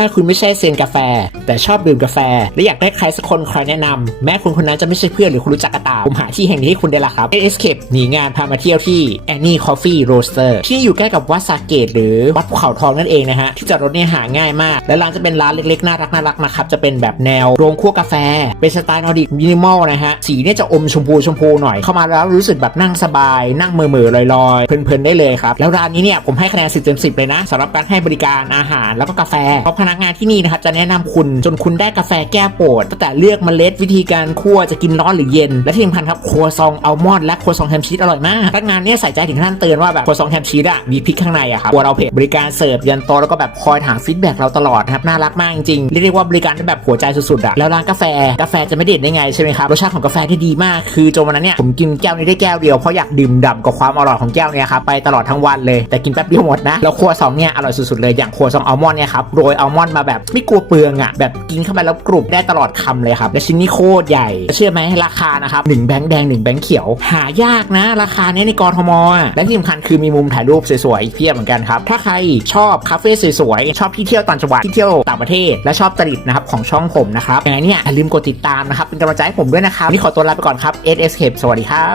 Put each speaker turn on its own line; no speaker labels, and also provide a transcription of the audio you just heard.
ถ้าคุณไม่ใช่เซียนกาแฟ แต่ชอบดื่มกาแฟ และอยากได้ใครสักคนคอยแนะนำแม้คุณคนนั้นจะไม่ใช่เพื่อนหรือคุณรู้จักก็ตามผมหาที่แห่งนี้ให้คุณได้ละครับ Escape หนีงานพามาเที่ยวที่ Annie Coffee Roaster ที่อยู่ใกล้กับวัดสาเกตหรือวัดภูเขาทองนั่นเองนะฮะที่จอดรถเนี่ยหาง่ายมาก และร้านจะเป็นร้านเล็กๆน่ารักน่ารักนะครับจะเป็นแบบแนวโรงคั่วกาแฟ เป็นสไตล์นอร์ดิกมินิมอลนะฮะสีเนี่ยจะอมชมพูชมพูหน่อยเข้ามาแล้วรู้สึกแบบนั่งสบาย นั่งเมื่อๆลอยๆเพลินๆได้เลยครับแล้วร้านนี้เนี่ยผมให้คะแนน10เต็ม10เลยนะสำหรับการให้บริการอาหารแล้วก็กาแฟเพราะพนักงานที่นี่นะครับจะแนะนำคุณจนคุณได้กาแฟแก้ปวดตั้งแต่เลือกเมล็ดวิธีการคั่วจะกินร้อนหรือเย็น และที่สำคัญครับครัวซองอัลมอนด์และครัวซองแฮมชีสอร่อยมากพนักงานเนี่ยใส่ใจถึงขั้นเตือนว่าแบบครัวซองแฮมชีสอะมีพริกข้างในอะครับตัวเราเพจบริการเสิร์ฟยันโตแล้วก็แบบคอยถามฟีดแบ็กเราตลอดนะครับน่ารักมากจริงๆเรียกได้ว่าบริการได้แบบหัวใจสุดๆอะแล้วร้านกาแฟกาแฟจะไม่เด็ดได้ไงใช่ไหมครับรสชาติของกาแฟที่ดีมากคือจนวันนั้นเนี่ยผมกินแก้วนี้ได้แก้วเดียวเพราะอยากดื่มด่ำกับความอร่อยของแก้วเนี่ยครับไปตลอดทั้งวันเลยแต่กินแป๊บเดียวหมดนะแล้วครัวซองเนี่ยอร่อยสุดๆเลยอย่างครัวซองอัลมอนด์เนี่ยครับโรยอัลมอนด์มาแบบไม่กลัวเปลืองอะแบบกินเข้าไปแล้วกรุบได้ตลอดคำเลยครับ และชิ้นนี้โคตรใหญ่ เชื่อไหมราคานะครับหนึ่งแบงค์แดงหนึ่งแบงค์เขียว หายากนะ ราคาเนี้ยในกรทมอะและที่สำคัญคือมีมุมถ่ายรูปสวยๆเพียบเหมือนกันครับ ถ้าใครชอบคาเฟ่สวยๆชอบที่เที่ยวต่างจังหวัดที่เที่ยวต่างประเทศ และชอบจริตนะครับของช่องผมนะครับยังไงเนี่ยอย่าลืมกดติดตามนะครับเป็นกำลังใจให้ผมด้วยนะครับนี่ขอตัวลาไปก่อนครับ s s c a p e สวัสดีครับ